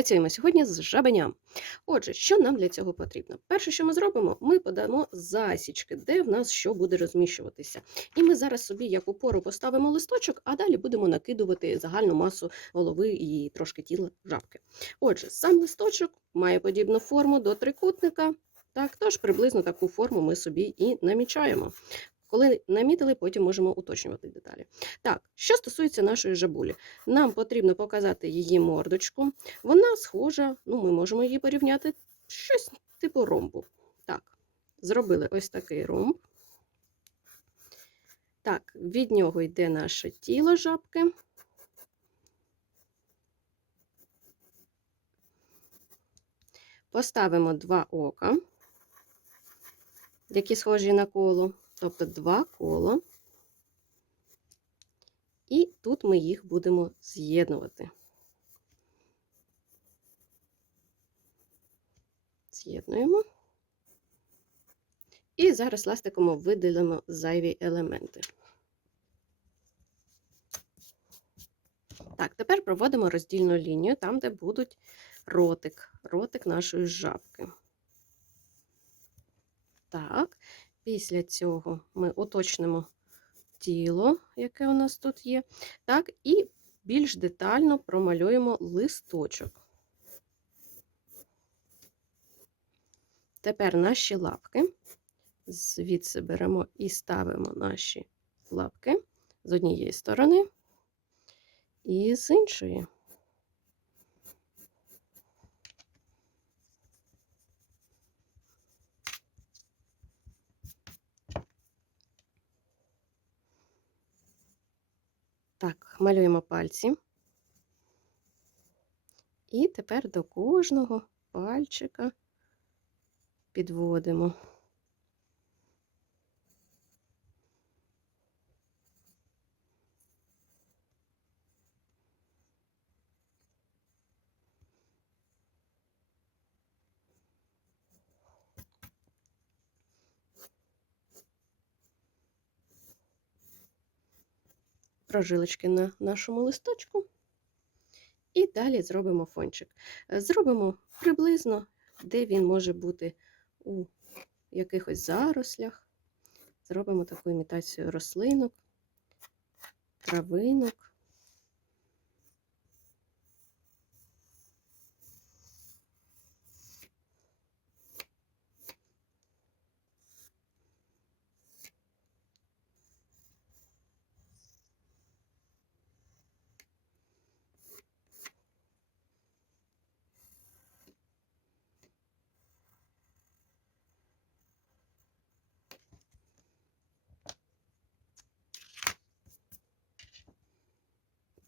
Працюємо сьогодні з жабеням. Отже, що нам для цього потрібно? Перше, що ми зробимо, ми подамо засічки, де в нас що буде розміщуватися. І ми зараз собі як опору поставимо листочок, а далі будемо накидувати загальну масу голови і трошки тіла жабки. Отже, сам листочок має подібну форму до трикутника. Так, тож приблизно таку форму ми собі і намічаємо. Коли намітили, потім можемо уточнювати деталі. Так, що стосується нашої жабулі, нам потрібно показати її мордочку. Вона схожа, ну, ми можемо її порівняти щось типу ромбу. Так, зробили ось такий ромб. Так, від нього йде наше тіло жабки. Поставимо два ока, які схожі на коло, тобто два кола. І тут ми їх будемо з'єднувати. З'єднуємо. І зараз ластиком видалимо зайві елементи. Так, тепер проводимо роздільну лінію там, де будуть ротик, ротик нашої жабки. Так, після цього ми уточнимо тіло, яке у нас тут є. Так, і більш детально промалюємо листочок. Тепер наші лапки. Звідси беремо і ставимо наші лапки з однієї сторони і з іншої. Так, малюємо пальці. І тепер до кожного пальчика підводимо. Прожилочки на нашому листочку. І далі зробимо фончик. Зробимо приблизно, де він може бути у якихось зарослях. Зробимо таку імітацію рослинок, травинок.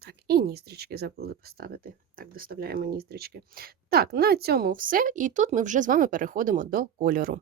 Так, і ніздрічки забули поставити. Так, доставляємо ніздрічки. Так, на цьому все. І тут ми вже з вами переходимо до кольору.